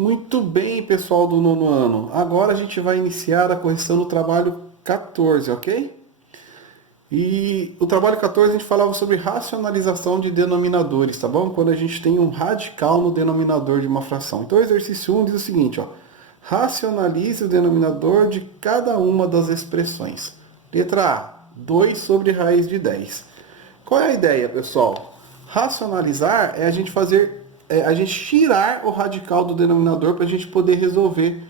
Muito bem, pessoal do nono ano. Agora a gente vai iniciar a correção do trabalho 14, ok? E o trabalho 14 a gente falava sobre racionalização de denominadores, tá bom? Quando a gente tem um radical no denominador de uma fração. Então o exercício 1 diz o seguinte, ó. Racionalize o denominador de cada uma das expressões. Letra A, 2 sobre raiz de 10. Qual é a ideia, pessoal? Racionalizar é a gente a gente tirar o radical do denominador para a gente poder resolver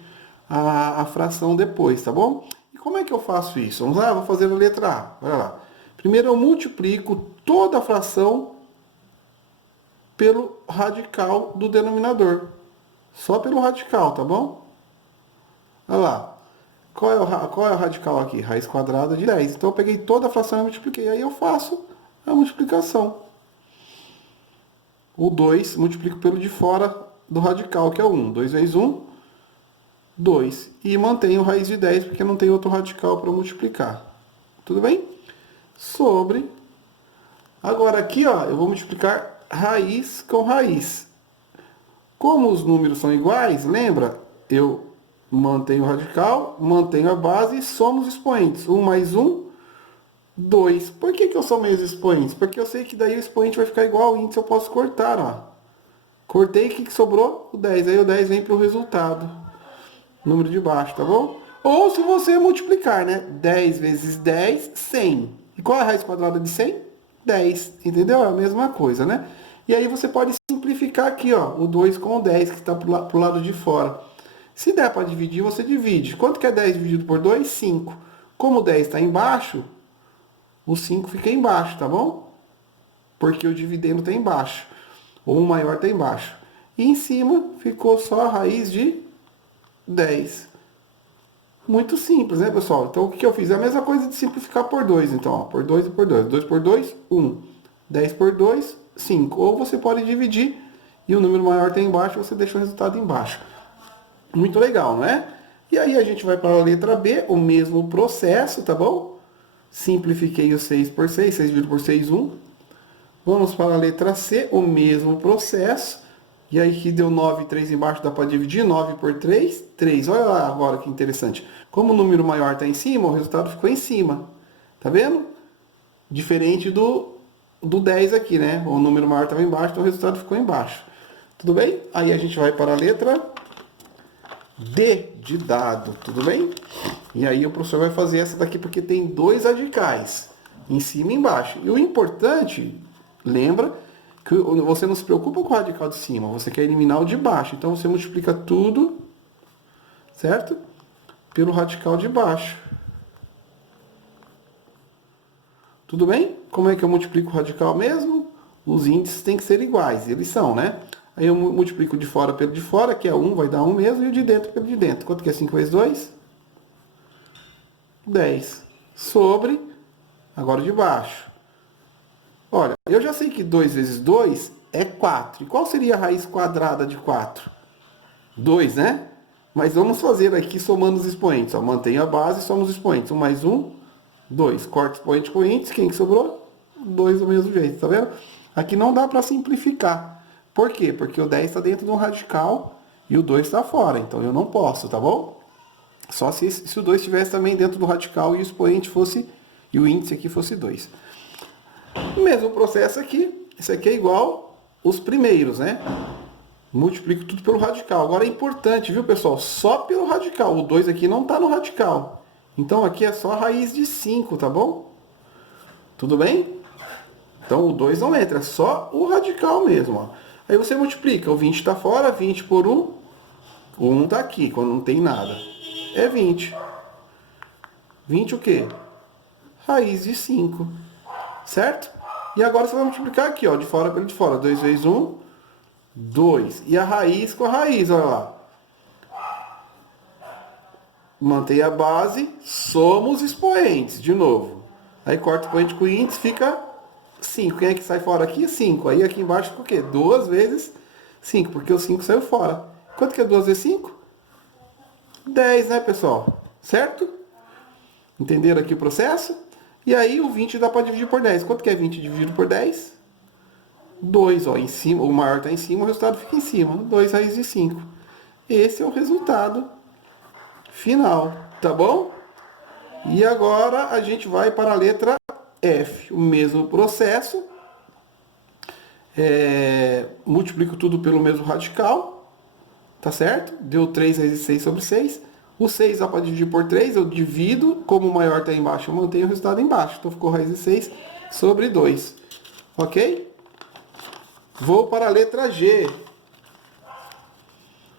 a fração depois, tá bom? E como é que eu faço isso? Vamos lá, vou fazer a letra A. Olha lá. Primeiro eu multiplico toda a fração pelo radical do denominador. Só pelo radical, tá bom? Olha lá. Qual é o radical aqui? Raiz quadrada de 10. Então eu peguei toda a fração e multipliquei. Aí eu faço a multiplicação. O 2 multiplico pelo de fora do radical, que é o 1. 2 vezes 1, 2. E mantenho raiz de 10, porque não tem outro radical para multiplicar. Tudo bem? Sobre. Agora aqui, ó, eu vou multiplicar raiz com raiz. Como os números são iguais, lembra? Eu mantenho o radical, mantenho a base e somo os expoentes. 1 mais 1, 2. Por que eu somei os expoentes? Porque eu sei que daí o expoente vai ficar igual ao índice, eu posso cortar, ó. Cortei, o que sobrou? O 10. Aí o 10 vem para o resultado. Número de baixo, tá bom? Ou se você multiplicar, né? 10 vezes 10, 100. E qual é a raiz quadrada de 100? 10. Entendeu? É a mesma coisa, né? E aí você pode simplificar aqui, ó. O 2 com o 10, que está pro lado de fora. Se der para dividir, você divide. Quanto que é 10 dividido por 2? 5. Como o 10 está embaixo, o 5 fica embaixo, tá bom? Porque o dividendo está embaixo. Ou o maior está embaixo. E em cima ficou só a raiz de 10. Muito simples, né, pessoal? Então, o que eu fiz? É a mesma coisa de simplificar por 2. Então, ó, por 2 e por 2. 2 por 2, 1. 10 por 2, 5. Ou você pode dividir e o número maior está embaixo, você deixa o resultado embaixo. Muito legal, não é? E aí a gente vai para a letra B, o mesmo processo, tá bom? Simplifiquei o 6 por 6, 6 dividido por 6, 1. Vamos para a letra C, o mesmo processo. E aí que deu 9, 3 embaixo, dá para dividir. 9 por 3, 3. Olha lá agora que interessante. Como o número maior está em cima, o resultado ficou em cima. Tá vendo? Diferente do 10 aqui, né? O número maior estava embaixo, então o resultado ficou embaixo. Tudo bem? Aí a gente vai para a letra D de dado, tudo bem? E aí o professor vai fazer essa daqui porque tem dois radicais, em cima e embaixo. E o importante, lembra, que você não se preocupa com o radical de cima, você quer eliminar o de baixo. Então você multiplica tudo, certo? Pelo radical de baixo. Tudo bem? Como é que eu multiplico o radical mesmo? Os índices têm que ser iguais, eles são, né? Aí eu multiplico de fora pelo de fora, que é 1, vai dar 1 mesmo, e o de dentro pelo de dentro. Quanto que é 5 vezes 2? 10. Sobre, agora o de baixo. Olha, eu já sei que 2 vezes 2 é 4. E qual seria a raiz quadrada de 4? 2, né? Mas vamos fazer aqui somando os expoentes. Ó, mantenho a base e somo os expoentes. 1 mais 1, 2. Corta expoente com índice. Quem que sobrou? 2 do mesmo jeito, tá vendo? Aqui não dá para simplificar. Por quê? Porque o 10 está dentro de um radical e o 2 está fora. Então eu não posso, tá bom? Só se o 2 estivesse também dentro do radical e o expoente fosse, e o índice aqui fosse 2. O mesmo processo aqui, esse aqui é igual os primeiros, né? Multiplico tudo pelo radical. Agora é importante, viu, pessoal? Só pelo radical. O 2 aqui não está no radical. Então aqui é só a raiz de 5, tá bom? Tudo bem? Então o 2 não entra, é só o radical mesmo, ó. Aí você multiplica, o 20 está fora, 20 por 1, o 1 está aqui, quando não tem nada. É 20. 20 o quê? Raiz de 5. Certo? E agora você vai multiplicar aqui, ó, de fora pelo de fora. 2 vezes 1, 2. E a raiz com a raiz, olha lá. Mantém a base, soma os expoentes, de novo. Aí corta o expoente com o índice, fica 5. Quem é que sai fora aqui? 5. Aí aqui embaixo fica o quê? 2 vezes 5, porque o 5 saiu fora. Quanto que é 2 vezes 5? 10, né, pessoal? Certo? Entenderam aqui o processo? E aí o 20 dá para dividir por 10. Quanto que é 20 dividido por 10? 2, ó, em cima, o maior está em cima, o resultado fica em cima. 2 raiz de 5. Esse é o resultado final, tá bom? E agora a gente vai para a letra F. O mesmo processo. Multiplico tudo pelo mesmo radical, tá certo? Deu 3 vezes 6 sobre 6. O 6 dá para dividir por 3, eu divido. Como o maior está embaixo, eu mantenho o resultado embaixo. Então ficou raiz de 6 sobre 2. Ok? Vou para a letra G.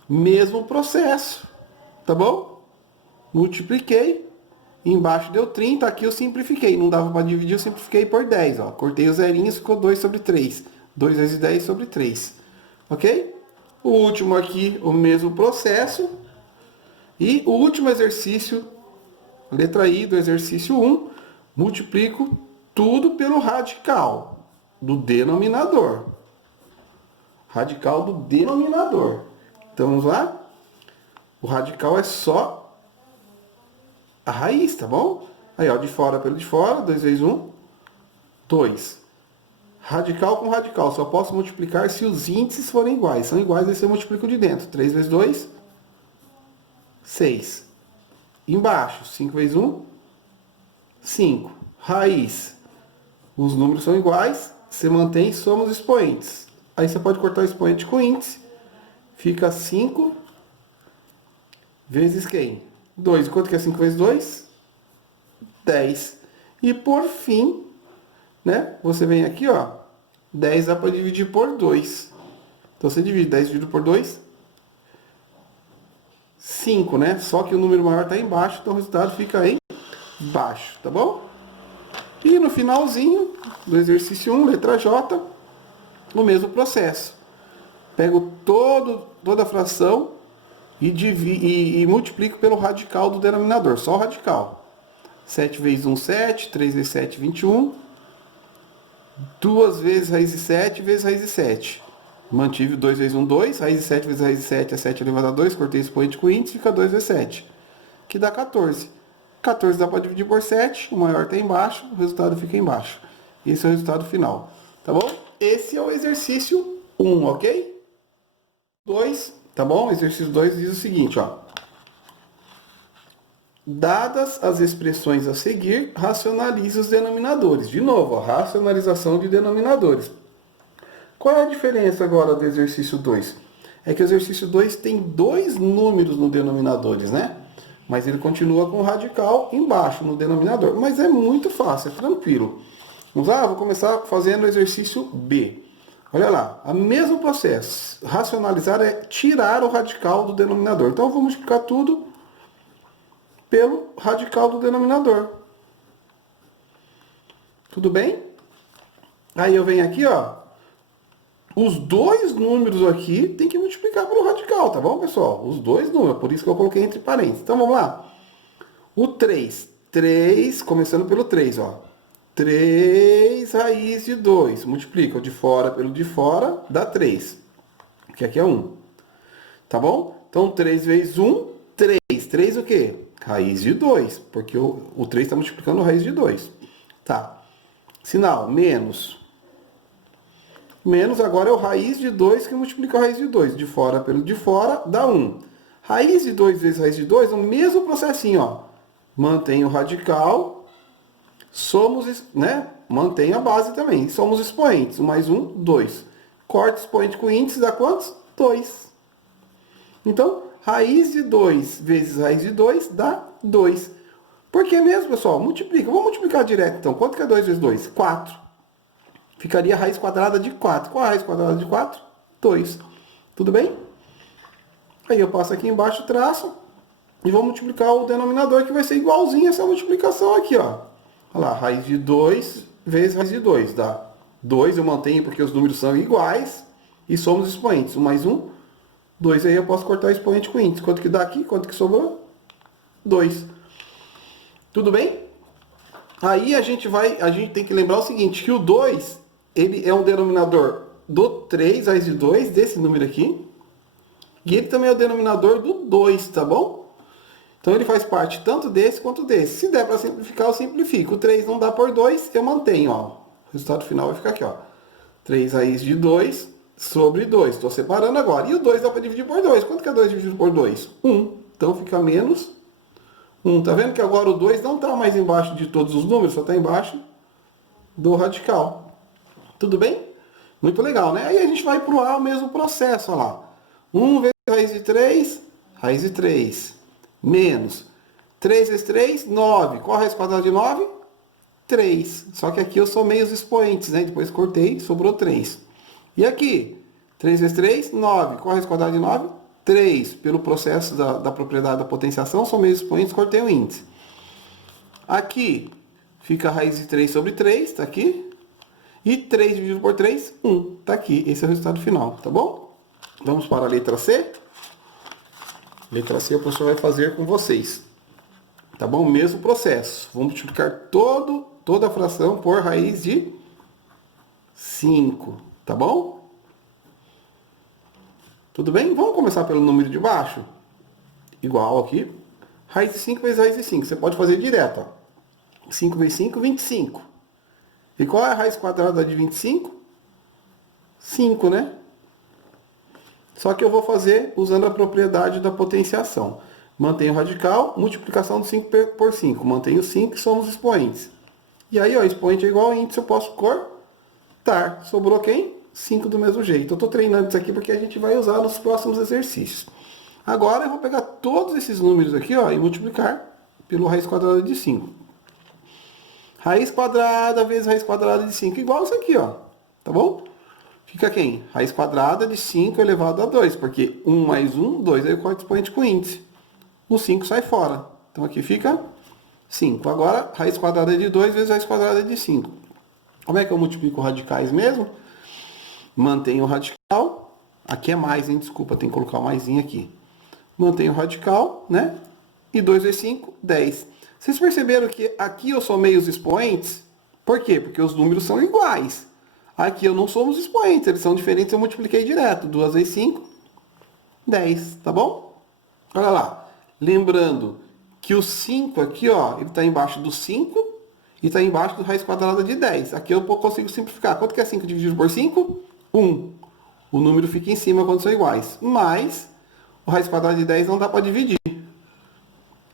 Mesmo processo, tá bom? Multipliquei. Embaixo deu 30, aqui eu simplifiquei. Não dava para dividir, eu simplifiquei por 10. Ó. Cortei os zerinhos, ficou 2 sobre 3. 2 vezes 10 sobre 3. Ok? O último aqui, o mesmo processo. E o último exercício, letra I do exercício 1, multiplico tudo pelo radical do denominador. Radical do denominador. Então vamos lá? O radical é só a raiz, tá bom? Aí, ó, de fora pelo de fora, 2 vezes 1, 2. Radical com radical, só posso multiplicar se os índices forem iguais. São iguais, aí eu multiplico de dentro. 3 vezes 2, 6. Embaixo, 5 vezes 1, 5. Raiz. Os números são iguais, você mantém, somos expoentes. Aí você pode cortar o expoente com índice. Fica 5 vezes quem? 2. Quanto que é 5 vezes 2? 10. E por fim, né? Você vem aqui, ó. 10 dá para dividir por 2. Então você divide 10 dividido por 2. 5, né? Só que o número maior está embaixo, então o resultado fica em baixo, tá bom? E no finalzinho do exercício 1, letra J, o mesmo processo. Pego toda a fração e multiplico pelo radical do denominador, só o radical. 7 vezes 1, 7, 3 vezes 7, 21. 2 vezes raiz de 7 vezes raiz de 7. Mantive 2 vezes 1, 2. Raiz de 7 vezes raiz de 7 é 7 elevado a 2. Cortei expoente com índice, fica 2 vezes 7. Que dá 14. 14 dá para dividir por 7. O maior está embaixo, o resultado fica embaixo. Esse é o resultado final. Tá bom? Esse é o exercício 1, ok? 2, tá bom? Exercício 2 diz o seguinte, ó. Dadas as expressões a seguir, racionalize os denominadores. De novo, a racionalização de denominadores. Qual é a diferença agora do exercício 2? É que o exercício 2 tem 2 números no denominadores, né? Mas ele continua com o radical embaixo no denominador. Mas é muito fácil, é tranquilo. Vamos lá, vou começar fazendo o exercício B. Olha lá, o mesmo processo. Racionalizar é tirar o radical do denominador. Então eu vou multiplicar tudo pelo radical do denominador. Tudo bem? Aí eu venho aqui, ó. Os dois números aqui tem que multiplicar pelo radical, tá bom, pessoal? Os dois números, por isso que eu coloquei entre parênteses. Então vamos lá. O 3. 3, começando pelo 3, ó. 3 raiz de 2. Multiplica o de fora pelo de fora, dá 3. Que aqui é 1. Tá bom? Então 3 vezes 1, 3. 3 o quê? Raiz de 2, porque o 3 está multiplicando a raiz de 2. Tá. Sinal, menos. Menos agora é o raiz de 2 que multiplica a raiz de 2. De fora pelo de fora, dá 1. Raiz de 2 vezes raiz de 2, o mesmo processinho, ó. Mantém o radical, somos, né? Mantém a base também. Somos expoentes. 1 mais 1, 2. Corta expoente com índice, dá quantos? 2. Então, raiz de 2 vezes raiz de 2 dá 2. Por que mesmo, pessoal? Multiplica. Vamos multiplicar direto, então. Quanto que é 2 vezes 2? 4. Ficaria a raiz quadrada de 4. Qual a raiz quadrada de 4? 2. Tudo bem? Aí eu passo aqui embaixo, traço. E vou multiplicar o denominador, que vai ser igualzinho a essa multiplicação aqui, ó. Olha lá, raiz de 2 vezes raiz de 2. Dá 2, eu mantenho porque os números são iguais. E somos expoentes. 1 mais 1, 2. Aí eu posso cortar o expoente com índice. Quanto que dá aqui? Quanto que sobrou? 2. Tudo bem? Aí a gente tem que lembrar o seguinte, que o 2, ele é um denominador do 3 raiz de 2, desse número aqui. E ele também é o denominador do 2, tá bom? Então ele faz parte tanto desse quanto desse. Se der para simplificar, eu simplifico. O 3 não dá por 2, eu mantenho, ó. O resultado final vai ficar aqui, ó. 3 raiz de 2 sobre 2. Estou separando agora. E o 2 dá para dividir por 2. Quanto que é 2 dividido por 2? 1. Então fica menos 1. Tá vendo que agora o 2 não está mais embaixo de todos os números, só está embaixo do radical. Tudo bem? Muito legal, né? Aí a gente vai para o mesmo processo, olha lá. 1 vezes raiz de 3, menos 3 vezes 3, 9. Qual a raiz quadrada de 9? 3. Só que aqui eu sou meios expoentes, né? Depois cortei, sobrou 3. E aqui? 3 vezes 3, 9. Qual a raiz quadrada de 9? 3. Pelo processo da propriedade da potenciação, são meios expoentes, cortei o índice. Aqui fica a raiz de 3 sobre 3, tá aqui. E 3 dividido por 3, 1. Tá aqui. Esse é o resultado final, tá bom? Vamos para a letra C. Letra C o professor vai fazer com vocês. Tá bom? Mesmo processo. Vamos multiplicar toda a fração por raiz de 5. Tá bom? Tudo bem? Vamos começar pelo número de baixo. Igual aqui. Raiz de 5 vezes raiz de 5. Você pode fazer direto. Ó. 5 vezes 5, 25. E qual é a raiz quadrada de 25? 5, né? Só que eu vou fazer usando a propriedade da potenciação. Mantenho o radical, multiplicação de 5 por 5. Mantenho 5, que são os expoentes. E aí, ó, expoente é igual a índice, eu posso cortar. Sobrou quem? 5 do mesmo jeito. Eu estou treinando isso aqui porque a gente vai usar nos próximos exercícios. Agora eu vou pegar todos esses números aqui, ó, e multiplicar pelo raiz quadrada de 5. Raiz quadrada vezes raiz quadrada de 5, igual isso aqui, ó. Tá bom? Fica quem? Raiz quadrada de 5 elevado a 2, porque 1 mais 1, 2, aí eu corto expoente com índice. O 5 sai fora. Então aqui fica 5. Agora, raiz quadrada de 2 vezes raiz quadrada de 5. Como é que eu multiplico radicais mesmo? Mantenho o radical. Aqui é mais, hein? Desculpa, tem que colocar o maisinho aqui. Mantenho o radical, né? E 2 vezes 5, 10. Vocês perceberam que aqui eu sou meios expoentes? Por quê? Porque os números são iguais. Aqui eu não sou os expoentes, eles são diferentes, eu multipliquei direto. 2 vezes 5, 10, tá bom? Olha lá. Lembrando que o 5 aqui, ó, ele está embaixo do 5 e está embaixo do raiz quadrada de 10. Aqui eu consigo simplificar. Quanto que é 5 dividido por 5? 1. O número fica em cima quando são iguais. Mas o raiz quadrada de 10 não dá para dividir.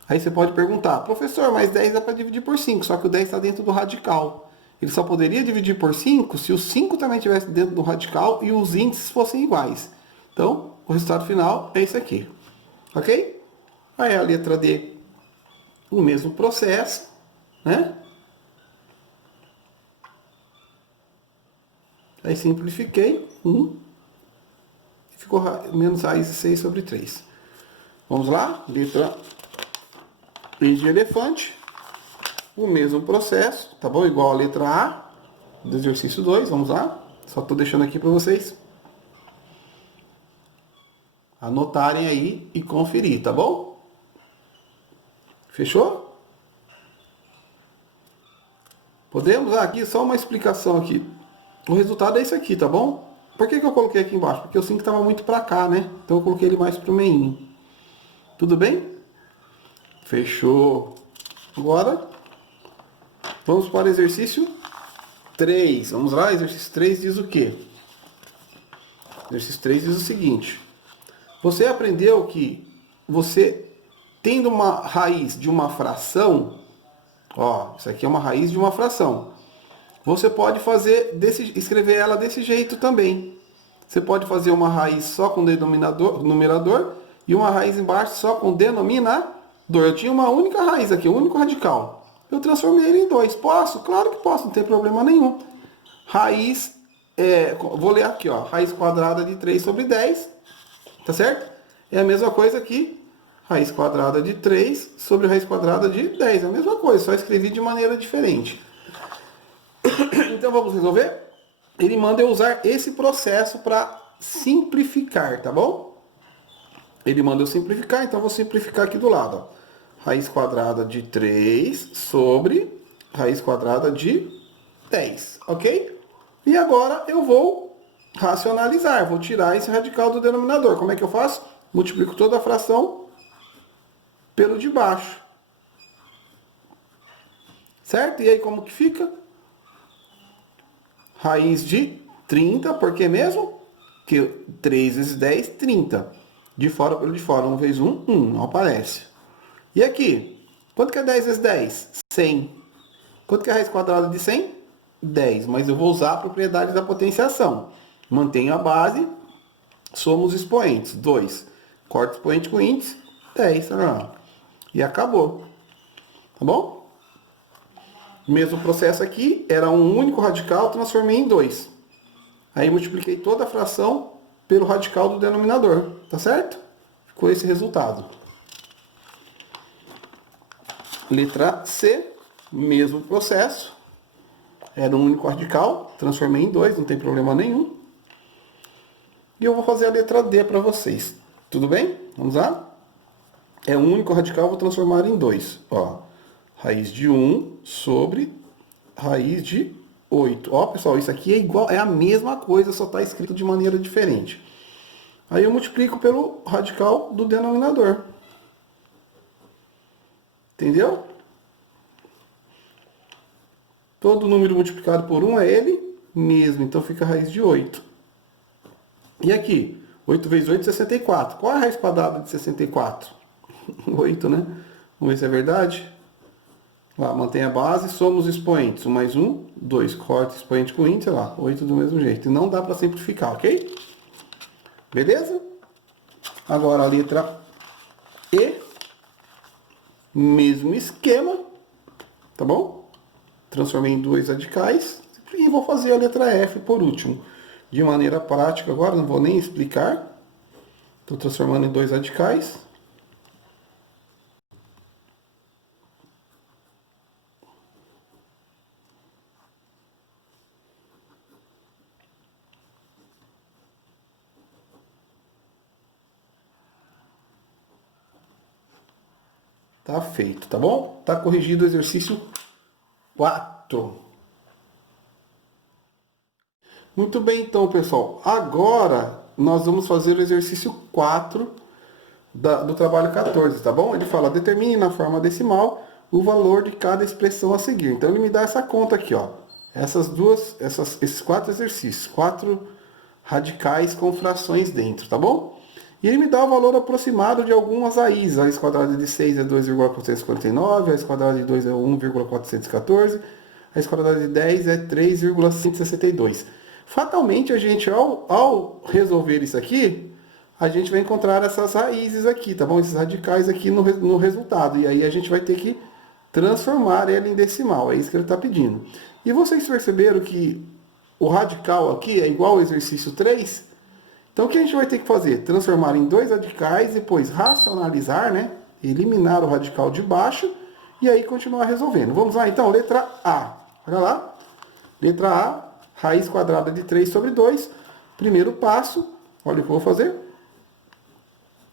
Aí você pode perguntar, professor, mas 10 dá para dividir por 5, só que o 10 está dentro do radical. Ele só poderia dividir por 5 se o 5 também estivesse dentro do radical e os índices fossem iguais. Então, o resultado final é isso aqui. Ok? Aí a letra D, o mesmo processo, né? Aí simplifiquei, 1, e ficou menos raiz de 6 sobre 3. Vamos lá, letra E de elefante, o mesmo processo, tá bom? Igual a letra A do exercício 2, vamos lá. Só estou deixando aqui para vocês anotarem aí e conferir, tá bom? Fechou? Podemos? Aqui só uma explicação aqui. O resultado é isso aqui, tá bom? Por que eu coloquei aqui embaixo? Porque o 5 estava muito para cá, né? Então eu coloquei ele mais para o meio. Tudo bem? Fechou. Agora, vamos para o exercício 3. Vamos lá, exercício 3 diz o quê? Exercício 3 diz o seguinte. Você aprendeu que você, tendo uma raiz de uma fração, ó, isso aqui é uma raiz de uma fração. Você pode escrever ela desse jeito também. Você pode fazer uma raiz só com numerador e uma raiz embaixo só com denominador. Eu tinha uma única raiz aqui, um único radical. Eu transformei ele em 2. Posso? Claro que posso, não tem problema nenhum. Raiz, vou ler aqui, ó, raiz quadrada de 3 sobre 10, tá certo? É a mesma coisa que raiz quadrada de 3 sobre raiz quadrada de 10. É a mesma coisa, só escrevi de maneira diferente. Então vamos resolver? Ele manda eu usar esse processo para simplificar, tá bom? Ele manda eu simplificar, então eu vou simplificar aqui do lado. Ó. Raiz quadrada de 3 sobre raiz quadrada de 10, ok? E agora eu vou racionalizar, vou tirar esse radical do denominador. Como é que eu faço? Multiplico toda a fração pelo de baixo. Certo? E aí como que fica? Raiz de 30, por que mesmo? Que 3 vezes 10, 30. De fora pelo de fora, 1 vezes 1, 1, não aparece. E aqui, quanto que é 10 vezes 10? 100. Quanto que é a raiz quadrada de 100? 10. Mas eu vou usar a propriedade da potenciação. Mantenho a base, somos expoentes. 2. Corta expoente com índice, 10. E acabou. Tá bom? Mesmo processo aqui, era um único radical, transformei em 2. Aí multipliquei toda a fração pelo radical do denominador, tá certo? Ficou esse resultado. Letra C, mesmo processo. Era um único radical, transformei em 2, não tem problema nenhum. E eu vou fazer a letra D para vocês. Tudo bem? Vamos lá? É um único radical, vou transformar em 2. Ó, raiz de 1 sobre raiz de 8. Ó, pessoal, isso aqui é igual, é a mesma coisa, só está escrito de maneira diferente. Aí eu multiplico pelo radical do denominador. Entendeu? Todo número multiplicado por 1 é ele mesmo, então fica a raiz de 8. E aqui, 8 vezes 8, 64. Qual é a raiz quadrada de 64? 8, né? Vamos ver se é verdade. Lá, mantém a base, somos expoentes. 1 mais 1, 2. Corta expoente com índice, lá, 8 do mesmo jeito. E não dá para simplificar, ok? Beleza? Agora a letra E. Mesmo esquema. Tá bom? Transformei em 2 radicais. E vou fazer a letra F por último. De maneira prática agora, não vou nem explicar. Estou transformando em 2 radicais. Tá feito, tá bom? Tá corrigido o exercício 4. Muito bem, então, pessoal. Agora, nós vamos fazer o exercício 4 do trabalho 14, tá bom? Ele fala, determine na forma decimal o valor de cada expressão a seguir. Então, ele me dá essa conta aqui, ó. Esses 4 exercícios, 4 radicais com frações dentro, tá bom? E ele me dá o valor aproximado de algumas raízes. A raiz quadrada de 6 é 2,449, a raiz quadrada de 2 é 1,414, a raiz quadrada de 10 é 3,162. Fatalmente, a gente, ao resolver isso aqui, a gente vai encontrar essas raízes aqui, tá bom? Esses radicais aqui no resultado. E aí a gente vai ter que transformar ele em decimal. É isso que ele está pedindo. E vocês perceberam que o radical aqui é igual ao exercício 3? Então o que a gente vai ter que fazer? Transformar em 2 radicais, depois racionalizar, né? Eliminar o radical de baixo e aí continuar resolvendo. Vamos lá então, letra A. Olha lá. Letra A, raiz quadrada de 3 sobre 2. Primeiro passo, olha o que eu vou fazer.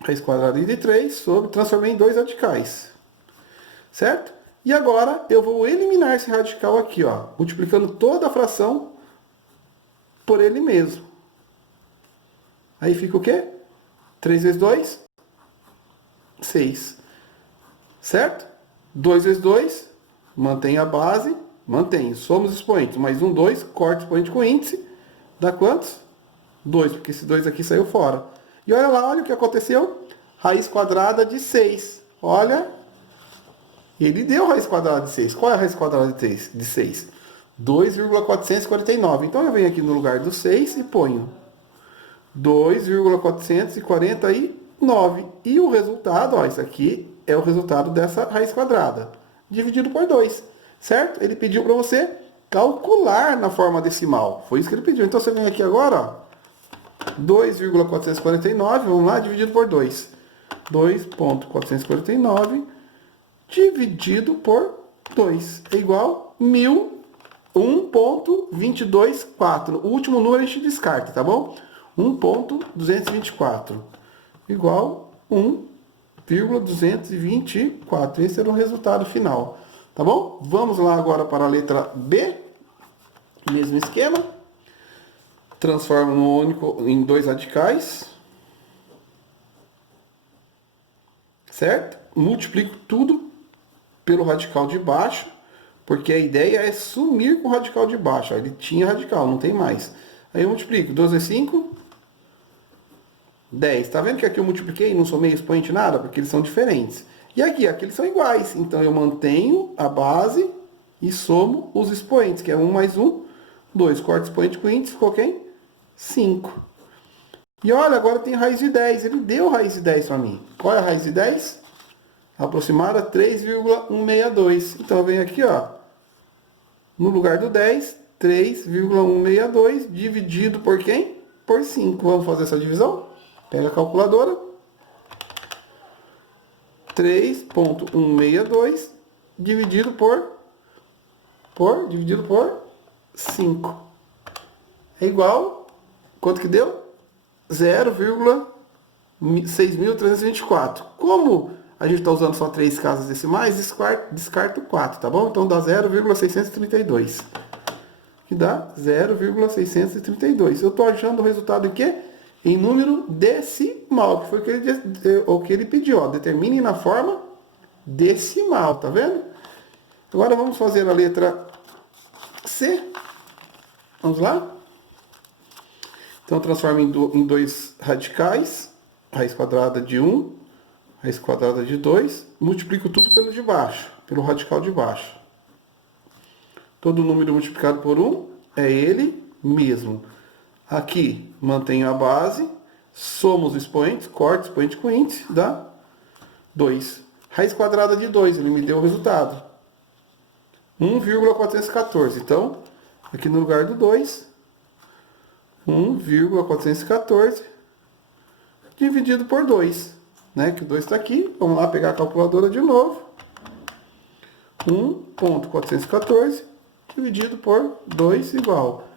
Raiz quadrada de 3 sobre, transformei em 2 radicais. Certo? E agora eu vou eliminar esse radical aqui, ó, multiplicando toda a fração por ele mesmo. Aí fica o quê? 3 vezes 2, 6. Certo? 2 vezes 2, mantém a base, mantém. Somos expoentes. Mais 1, 2, corta expoente com índice. Dá quantos? 2, porque esse 2 aqui saiu fora. E olha lá, olha o que aconteceu. Raiz quadrada de 6. Olha. Ele deu raiz quadrada de 6. Qual é a raiz quadrada de 6? 2,449. Então eu venho aqui no lugar do 6 e ponho 2,449. E o resultado, ó, isso aqui é o resultado dessa raiz quadrada, dividido por 2, certo? Ele pediu para você calcular na forma decimal. Foi isso que ele pediu. Então você vem aqui agora, ó, 2,449, vamos lá, dividido por 2. 2,449 dividido por 2 é igual 1.224. O último número a gente descarta, tá bom? 1.224 igual 1,224. Esse era o resultado final, tá bom? Vamos lá agora para a letra B. Mesmo esquema. Transforma no único em 2 radicais. Certo? Multiplico tudo pelo radical de baixo, porque a ideia é sumir com o radical de baixo. Ó, ele tinha radical, não tem mais. Aí eu multiplico 2 vezes 5, 10. Tá vendo que aqui eu multipliquei e não somei expoente nada? Porque eles são diferentes. E aqui eles são iguais. Então eu mantenho a base e somo os expoentes, que é 1 mais 1, 2. Corta expoente com índice, ficou quem? 5. E olha, agora tem raiz de 10. Ele deu raiz de 10 para mim. Qual é a raiz de 10? Aproximada 3,162. Então eu venho aqui, ó, no lugar do 10, 3,162 dividido por quem? Por 5. Vamos fazer essa divisão? Pega a calculadora. 3,162 dividido por 5. É igual, quanto que deu? 0,6324. Como a gente está usando só 3 casas decimais, descarta o 4, tá bom? Então dá 0,632. Que dá 0,632. Eu estou achando o resultado em quê? Em número decimal, que foi o que ele pediu. Ó. Determine na forma decimal, tá vendo? Agora vamos fazer a letra C. Vamos lá? Então transforma em 2 radicais. Raiz quadrada de 1, raiz quadrada de 2. Multiplico tudo pelo de baixo, pelo radical de baixo. Todo número multiplicado por 1 é ele mesmo. Aqui mantenho a base, somo os expoentes, corto expoente com índice, dá 2. Raiz quadrada de 2, ele me deu o resultado. 1,414. Então, aqui no lugar do 2, 1,414 dividido por 2. Né? Que o 2 está aqui. Vamos lá pegar a calculadora de novo. 1,414 dividido por 2 igual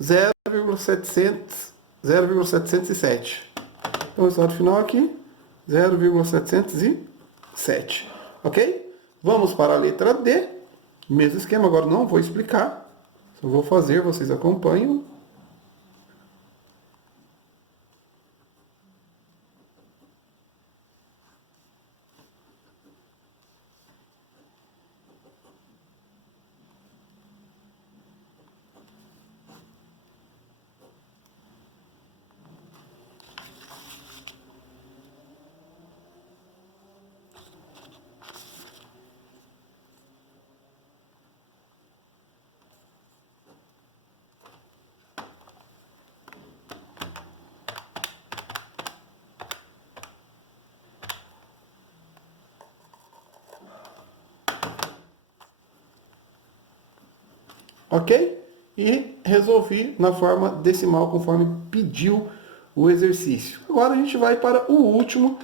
0,707. Então, o resultado final aqui, 0,707. Ok? Vamos para a letra D. Mesmo esquema, agora não vou explicar. Só vou fazer, vocês acompanham. Ok? E resolvi na forma decimal, conforme pediu o exercício. Agora a gente vai para o último,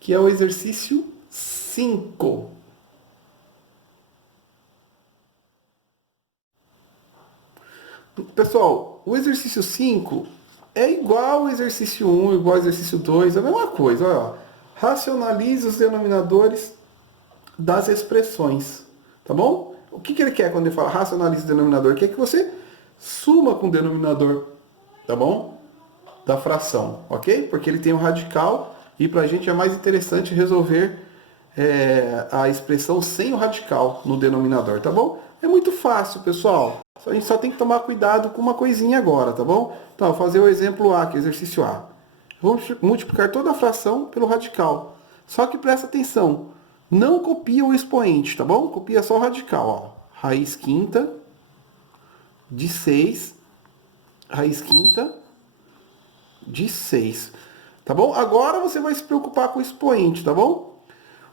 que é o exercício 5. Pessoal, o exercício 5 é igual ao exercício 1, igual ao exercício 2, é a mesma coisa. Olha, ó. Racionalize os denominadores das expressões, tá bom? O que ele quer quando ele fala racionalize o denominador? Quer que você suma com o denominador, tá bom? Da fração, ok? Porque ele tem um radical e pra gente é mais interessante resolver a expressão sem o radical no denominador, tá bom? É muito fácil, pessoal. A gente só tem que tomar cuidado com uma coisinha agora, tá bom? Então, vou fazer o exemplo A, que é o exercício A. Vamos multiplicar toda a fração pelo radical. Só que presta atenção, não copia o expoente, tá bom? Copia só o radical, ó. Raiz quinta de 6, raiz quinta de 6, tá bom? Agora você vai se preocupar com o expoente, tá bom?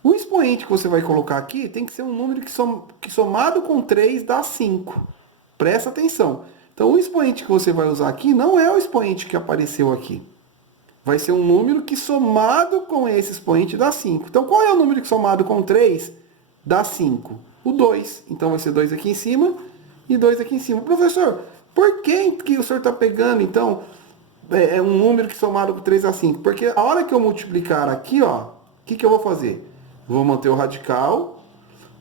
O expoente que você vai colocar aqui tem que ser um número que somado com 3 dá 5. Presta atenção. Então, o expoente que você vai usar aqui não é o expoente que apareceu aqui. Vai ser um número que somado com esse expoente dá 5. Então, qual é o número que somado com 3 dá 5? O 2. Então, vai ser 2 aqui em cima e 2 aqui em cima. Professor, por que o senhor está pegando, então, um número que somado com 3 dá 5? Porque a hora que eu multiplicar aqui, ó, o que eu vou fazer? Vou manter o radical,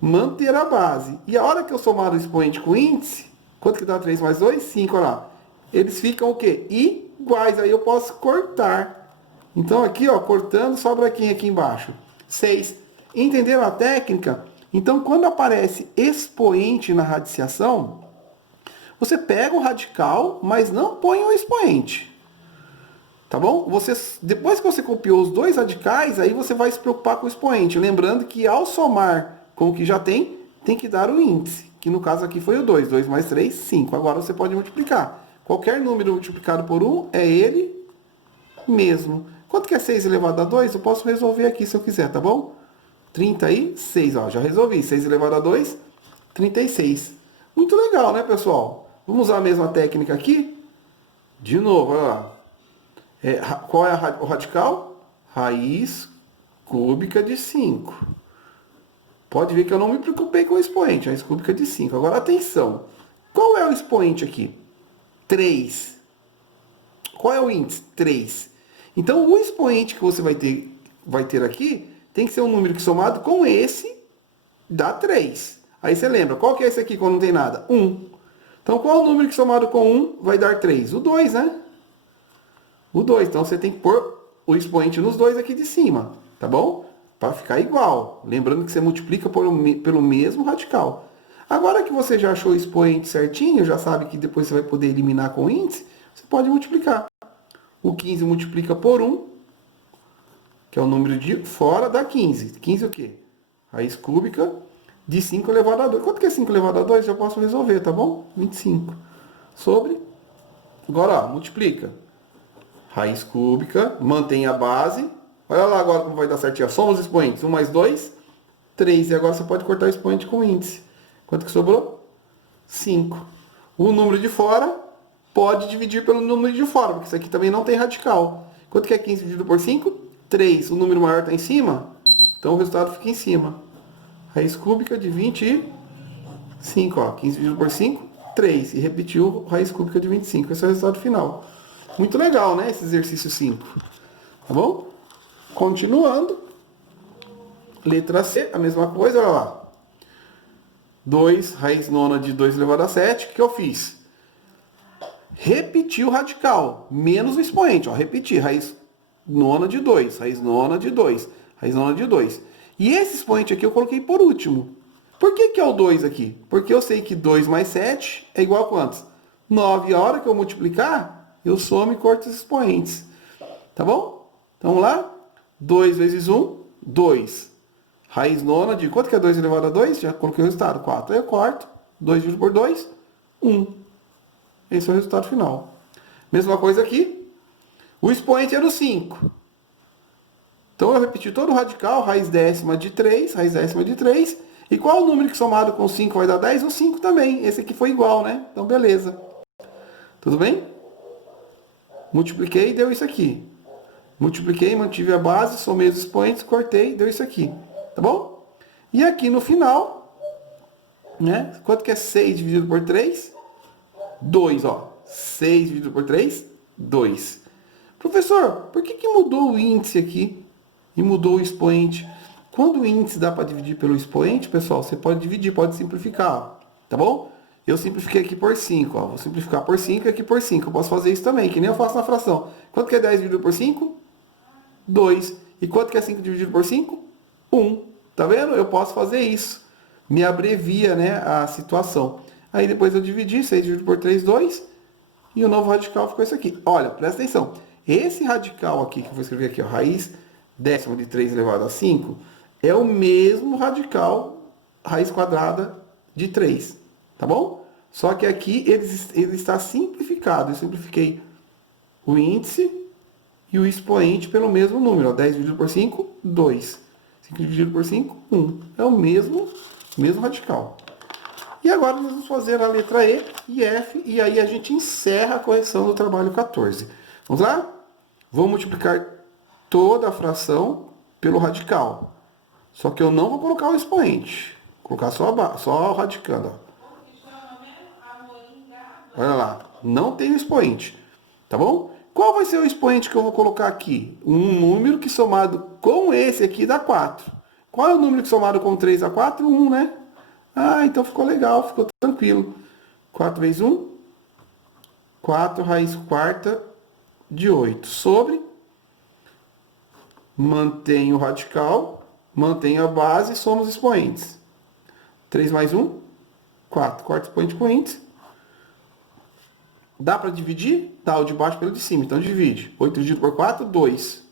manter a base. E a hora que eu somar o expoente com o índice, quanto que dá 3 mais 2? 5, olha lá. Eles ficam o quê? Iguais. Aí eu posso cortar. Então aqui, ó, cortando, sobra quem aqui embaixo? 6. Entenderam a técnica? Então, quando aparece expoente na radiciação, você pega o radical, mas não põe o expoente. Tá bom? Depois que você copiou os dois radicais, aí você vai se preocupar com o expoente. Lembrando que ao somar com o que já tem que dar o índice. Que no caso aqui foi o 2. 2 mais 3, 5. Agora você pode multiplicar. Qualquer número multiplicado por 1 é ele mesmo. Quanto que é 6 elevado a 2? Eu posso resolver aqui se eu quiser, tá bom? 36, ó, já resolvi. 6 elevado a 2, 36. Muito legal, né, pessoal? Vamos usar a mesma técnica aqui? De novo, olha lá. Qual é o radical? Raiz cúbica de 5. Pode ver que eu não me preocupei com o expoente. Raiz cúbica de 5. Agora, atenção. Qual é o expoente aqui? 3. Qual é o índice? 3. Então, o expoente que você vai ter aqui tem que ser um número que somado com esse dá 3. Aí você lembra, qual que é esse aqui quando não tem nada? 1. Então, qual é o número que somado com 1 vai dar 3? O 2, né? O 2. Então, você tem que pôr o expoente nos dois aqui de cima, tá bom? Para ficar igual. Lembrando que você multiplica pelo mesmo radical. Agora que você já achou o expoente certinho, já sabe que depois você vai poder eliminar com o índice, você pode multiplicar. O 15 multiplica por 1, que é o número de fora, dá 15. 15 o quê? Raiz cúbica de 5 elevado a 2. Quanto que é 5 elevado a 2? Já posso resolver, tá bom? 25. Sobre. Agora, ó, multiplica. Raiz cúbica, mantém a base. Olha lá agora como vai dar certinho. Soma os expoentes. 1 mais 2, 3. E agora você pode cortar o expoente com o índice. Quanto que sobrou? 5. O número de fora pode dividir pelo número de fora, porque isso aqui também não tem radical. Quanto que é 15 dividido por 5? 3. O número maior está em cima, então o resultado fica em cima. Raiz cúbica de 25. Ó, 15 dividido por 5, 3. E repetiu raiz cúbica de 25. Esse é o resultado final. Muito legal, né? Esse exercício 5. Tá bom? Continuando. Letra C, a mesma coisa, olha lá. 2, raiz nona de 2 elevado a 7. O que eu fiz? Repetir o radical, menos o expoente. Ó, repetir, raiz nona de 2, raiz nona de 2, raiz nona de 2. E esse expoente aqui eu coloquei por último. Por que é o 2 aqui? Porque eu sei que 2 mais 7 é igual a quantos? 9. A hora que eu multiplicar, eu somo e corto os expoentes. Tá bom? Então vamos lá? 2 vezes 1, 2. Raiz nona de... Quanto que é 2 elevado a 2? Já coloquei o resultado. 4. Aí eu corto. 2 dividido por 2, 1. Esse é o resultado final. Mesma coisa aqui. O expoente era o 5. Então eu repeti todo o radical. Raiz décima de 3. Raiz décima de 3. E qual é o número que somado com 5 vai dar 10? O 5 também. Esse aqui foi igual, né? Então beleza. Tudo bem? Multipliquei e deu isso aqui. Multipliquei, mantive a base, somei os expoentes, cortei, deu isso aqui. Tá bom? E aqui no final, né? Quanto que é 6 dividido por 3? 2, ó. 6 dividido por 3, 2. Professor, por que mudou o índice aqui e mudou o expoente? Quando o índice dá para dividir pelo expoente, pessoal, você pode dividir, pode simplificar, ó, tá bom? Eu simplifiquei aqui por 5, ó. Vou simplificar por 5 e aqui por 5. Eu posso fazer isso também, que nem eu faço na fração. Quanto que é 10 dividido por 5? 2. E quanto que é 5 dividido por 5? 1. Tá vendo? Eu posso fazer isso. Me abrevia, né, a situação. Aí depois eu dividi, 6 dividido por 3, 2. E o novo radical ficou isso aqui. Olha, presta atenção. Esse radical aqui, que eu vou escrever aqui, ó, raiz décima de 3 elevado a 5, é o mesmo radical raiz quadrada de 3. Tá bom? Só que aqui ele está simplificado. Eu simplifiquei o índice e o expoente pelo mesmo número. Ó, 10 dividido por 5, 2. 5 dividido por 5, 1. É o mesmo radical. E agora nós vamos fazer a letra E e F, e aí a gente encerra a correção do trabalho 14. Vamos lá? Vou multiplicar toda a fração pelo radical. Só que eu não vou colocar o expoente. Vou colocar só o radicando. Ó. Olha lá. Não tem o expoente. Tá bom? Qual vai ser o expoente que eu vou colocar aqui? Um número que somado com esse aqui dá 4. Qual é o número que somado com 3 dá 4? 1, né? Ah, então ficou legal, ficou tranquilo. 4 vezes 1, 4 raiz quarta de 8. Sobre, mantém o radical, mantém a base, soma os expoentes. 3 mais 1, 4. Quarto expoente com índice. Dá para dividir? Dá, o de baixo pelo de cima. Então divide. 8 dividido por 4, 2.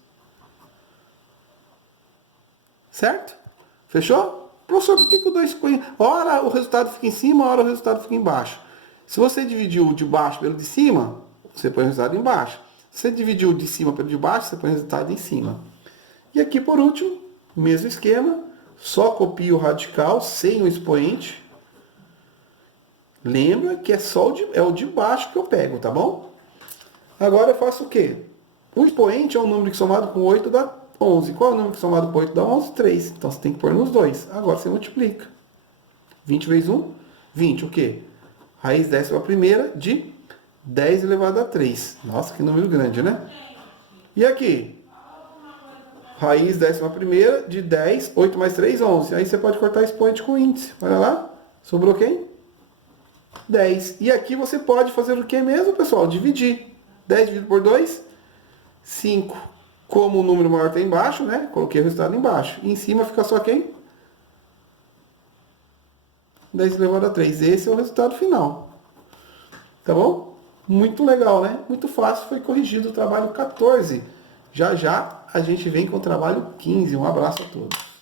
Certo? Fechou? Professor, por que o 2 ficou em... Ora o resultado fica em cima, ora o resultado fica embaixo. Se você dividiu o de baixo pelo de cima, você põe o resultado embaixo. Se você dividiu o de cima pelo de baixo, você põe o resultado em cima. E aqui, por último, mesmo esquema. Só copia o radical sem o expoente. Lembra que é só o de baixo que eu pego, tá bom? Agora eu faço o quê? O expoente é um número que somado com 8 dá 11. Qual é o número que somado com 8 dá 11? 3. Então você tem que pôr nos dois. Agora você multiplica. 20 vezes 1, 20. O quê? Raiz 10ª de 10 elevado a 3. Nossa, que número grande, né? E aqui? Raiz 10ª de 10, 8 mais 3, 11. Aí você pode cortar expoente com índice. Olha lá. Sobrou quem? 10. E aqui você pode fazer o que mesmo, pessoal? Dividir. 10 dividido por 2, 5. Como o número maior está embaixo, né? Coloquei o resultado embaixo. E em cima fica só quem? 10 elevado a 3. Esse é o resultado final. Tá bom? Muito legal, né? Muito fácil. Foi corrigido o trabalho 14. Já já a gente vem com o trabalho 15. Um abraço a todos.